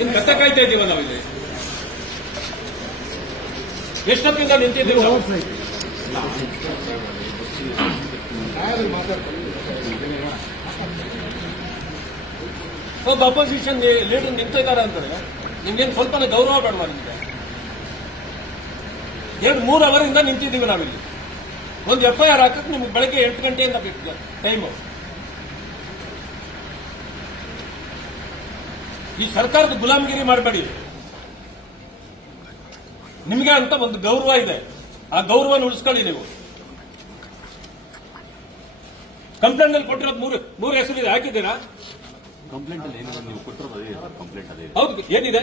ಇನ್ನು ಕತ್ತ ಕಾಯ್ತಾ ಇದ್ದೀವ ನಾವಿಲ್ಲಿ ಎಷ್ಟೊತ್ತಿಂದ ನಿಂತಿದ್ದೀವಿ ನಾವು? ಒಬ್ಬ ಅಪೋಸಿಷನ್ ಲೀಡರ್ ನಿಂತಿದ್ದಾರೆ ಅಂತಾರೆ ನಿಮ್ಗೇನು ಸ್ವಲ್ಪ ಗೌರವ ಬೇಡವಾ ನಿಮ್ಗೆ? 2-3 ಅವರಿಂದ ನಿಂತಿದ್ದೀವಿ ನಾವಿಲ್ಲಿ. ಒಂದು FIR ಹಾಕಕ್ಕೆ ನಿಮ್ಗೆ ಬೆಳಗ್ಗೆ 8 ಗಂಟೆಯಿಂದ ಬೇಕು ಟೈಮು. ಈ ಸರ್ಕಾರದ ಗುಲಾಮಗಿರಿ ಮಾಡಬೇಡಿ. ನಿಮಗೆ ಅಂತ ಒಂದು ಗೌರವ ಇದೆ, ಆ ಗೌರವನ ಉಳಿಸ್ಕೊಳ್ಳಿ ನೀವು. ಕಂಪ್ಲೇಂಟ್ ಅಲ್ಲಿ ಕೊಟ್ಟಿರೋದು ಮೂರು ಹೆಸರಿದೆ, ಹಾಕಿದ್ದೀರಾ? ಕಂಪ್ಲೇಂಟ್ ಅಲ್ಲಿ ಏನಿದೆ ನೀವು ಕೊಟ್ಟಿರೋದು ಅದೇ ಕಂಪ್ಲೇಂಟ್ ಅದೇ. ಹೌದು, ಏನಿದೆ?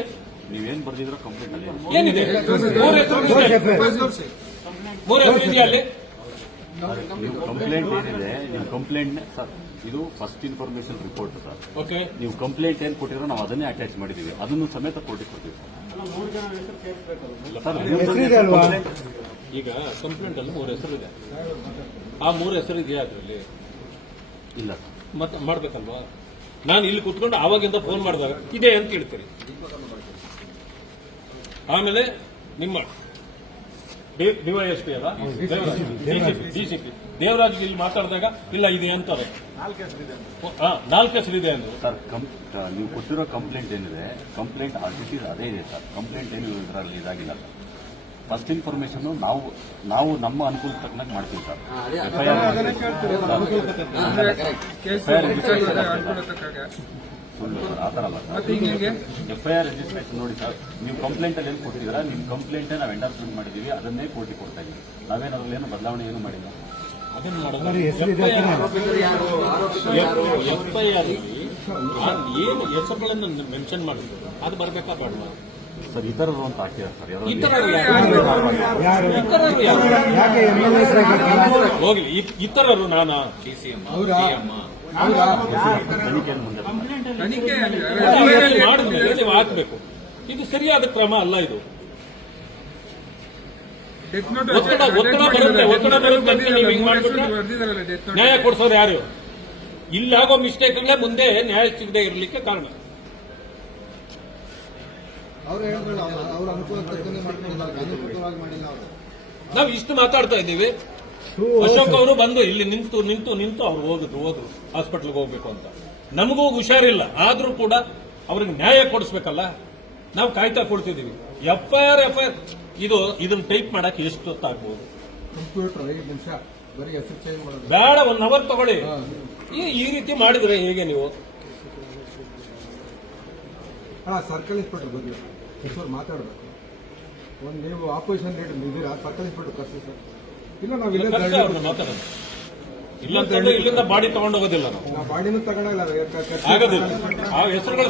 ನೀವೇನ್ ಬರ್ದಿದ್ರೋ ಕಂಪ್ಲೇಂಟ್ ಅದೇ ಏನಿದೆ? ಮೂರು ಹೆಸರು ಇದೆಯಾ ಅಲ್ಲಿ? ನೀವು ಕಂಪ್ಲೇಂಟ್ ಏನಿದೆ ನೀವು ಕಂಪ್ಲೇಂಟ್ ಸರ್, ಇದು first information report sir. Okay, ನೀವು ಕಂಪ್ಲೇಂಟ್ ಏನ್ ಕೊಟ್ಟಿರೋ ನಾವು ಅದನ್ನೇ ಅಟ್ಯಾಚ್ ಮಾಡಿದೀವಿ, ಅದನ್ನು ಸಮೇತ ಕೋರ್ಟಿಗೆ ಕೊಡ್ತೀವಿ ಸರ್. ಈಗ ಕಂಪ್ಲೇಂಟ್ ಅಲ್ಲಿ 3 ಹೆಸರು ಇದೆ, ಆ 3 ಹೆಸರು ಇದೆಯಾ ಅದರಲ್ಲಿ? ಇಲ್ಲ ಮತ್ತೆ ಮಾಡ್ಬೇಕಲ್ವಾ? ನಾನು ಇಲ್ಲಿ ಕುತ್ಕೊಂಡು ಆವಾಗಿಂದ ಫೋನ್ ಮಾಡಿದಾಗ ಇದೆ ಅಂತ ಹೇಳ್ತೀರಿ. ಆಮೇಲೆ ನಿಮ್ಮ ಡಿವೈಎಸ್ಪಿ ಅಲ್ಲ, ಡಿಸಿಪಿ ದೇವರಾಜ್ಗೆ ಇಲ್ಲಿ ಮಾತಾಡಿದಾಗ ಇಲ್ಲ ಇದೆ ಅಂತಾರೆ. 4 ಹೆಸರಿದೆ ಅಂದ್ರು ಸರ್. ನೀವು ಕೊಟ್ಟಿರೋ ಕಂಪ್ಲೇಂಟ್ ಏನಿದೆ, ಕಂಪ್ಲೇಂಟ್ ಆರ್ಟಿಟಿ ಅದೇ ಇದೆ ಸರ್. ಕಂಪ್ಲೇಂಟ್ ಏನು ಇದರಲ್ಲಿ ಇದಾಗಿಲ್ಲ ಸರ್. ಫಸ್ಟ್ ಇನ್ಫಾರ್ಮೇಶನ್ ನಾವು ನಮ್ಮ ಅನುಕೂಲ ತಕ್ಕನಾಗಿ ಮಾಡ್ತೀವಿ ಸರ್. ಸುಳ್ಳು ಸರ್, ಆ ಥರ ಅಲ್ಲ ಸರ್. FIR ರಿಜಿಸ್ಟ್ರೇಷನ್ ನೋಡಿ ಸರ್, ನೀವು ಕಂಪ್ಲೇಂಟ್ ಅಲ್ಲಿ ಏನು ಕೊಟ್ಟಿದ್ದೀರಾ, ನಿಮ್ಮ ಕಂಪ್ಲೇಂಟ್ ನಾವು ಎಂಡಾರ್ಸ್ಮೆಂಟ್ ಮಾಡಿದೀವಿ, ಅದನ್ನೇ ಕೋರ್ಟಿಗೆ ಕೊಡ್ತಾ ಇದ್ದೀವಿ. ನಾವೇನು ಅದ್ರಲ್ಲಿ ಏನು ಬದಲಾವಣೆ ಏನು ಮಾಡಿಲ್ಲ. ಅದನ್ನು ಮಾಡೋದು FIR ಏನು ಹೆಸರುಗಳನ್ನು ಮೆನ್ಷನ್ ಮಾಡಿದ್ರು ಅದು ಬರಬೇಕಾ ಬೇಡವಾ ಸರ್? ಇತರರು ಅಂತ ಹಾಕಿದ್ದಾರೆ ಸರ್. ಹೋಗ್ಲಿ, ಇತರರು ನಾನಾ ತನಿಖೆಯನ್ನು ಮುಂದೆ ಮಾಡಿದ್ಮೇಲೆ ನೀವು ಹಾಕಬೇಕು. ಇದು ಸರಿಯಾದ ಕ್ರಮ ಅಲ್ಲ. ಇದು ಒತ್ತಡ ಬರುತ್ತೆ ನೀವು ಹಿಂಗ್ ಮಾಡ್ಬಿಟ್ರೆ ನ್ಯಾಯ ಕೊಡಿಸೋರು ಯಾರು? ಇಲ್ಲಾಗೋ ಮಿಸ್ಟೇಕ್ಗಳೇ ಮುಂದೆ ನ್ಯಾಯ ಸಿಗದೆ ಇರಲಿಕ್ಕೆ ಕಾರಣ. ನಾವು ಇಷ್ಟು ಮಾತಾಡ್ತಾ ಇದ್ದೀವಿ, ಅಶೋಕ್ ಅವರು ಬಂದು ಇಲ್ಲಿ ನಿಂತು ಅವ್ರು ಹೋದ್ರು ಹಾಸ್ಪಿಟಲ್ಗೆ ಹೋಗ್ಬೇಕು ಅಂತ. ನಮಗೂ ಹುಷಾರಿಲ್ಲ, ಆದ್ರೂ ಕೂಡ ಅವ್ರಿಗೆ ನ್ಯಾಯ ಕೊಡಿಸ್ಬೇಕಲ್ಲ, ನಾವು ಕಾಯ್ತಾ ಕೊಡ್ತಿದ್ದೀವಿ. FIR ಇದನ್ನ ಟೈಪ್ ಮಾಡಕ್ಕೆ ಎಷ್ಟು ಹೊತ್ತಾಗ್ಬೋದು? ಬೇಡ, 1 ಅವರ್ ತಗೊಳ್ಳಿ. ಈ ರೀತಿ ಮಾಡಿದ್ರೆ ಹೇಗೆ ನೀವು? ಸರ್ಕಲ್ ಇನ್ಸ್ಪೆಕ್ಟರ್ ಬಗ್ಗೆ ಮಾತಾಡಬೇಕು. ಒಂದು ನೀವು ಆಪೋಸಿಷನ್ ಲೀಡರ್ ಇದ್ದೀರಾ, ಸರ್ಕಲ್ ಇನ್ಸ್ಪೆಕ್ಟರ್ ಕರ್ಸಿ ಸರ್. ಇಲ್ಲ ನಾವು ಮಾತಾಡೋದು ಇಲ್ಲ ಅಂತಂದ್ರೆ ಇಲ್ಲಿಂದ ಬಾಡಿ ತಗೊಂಡು ಹೋಗೋದಿಲ್ಲ ನಾವು. ಬಾಡಿನೂ ತಗೊಳ್ಳಲ್ಲ, ಆಗೋದಿಲ್ಲ. ಆ ಹೆಸರುಗಳು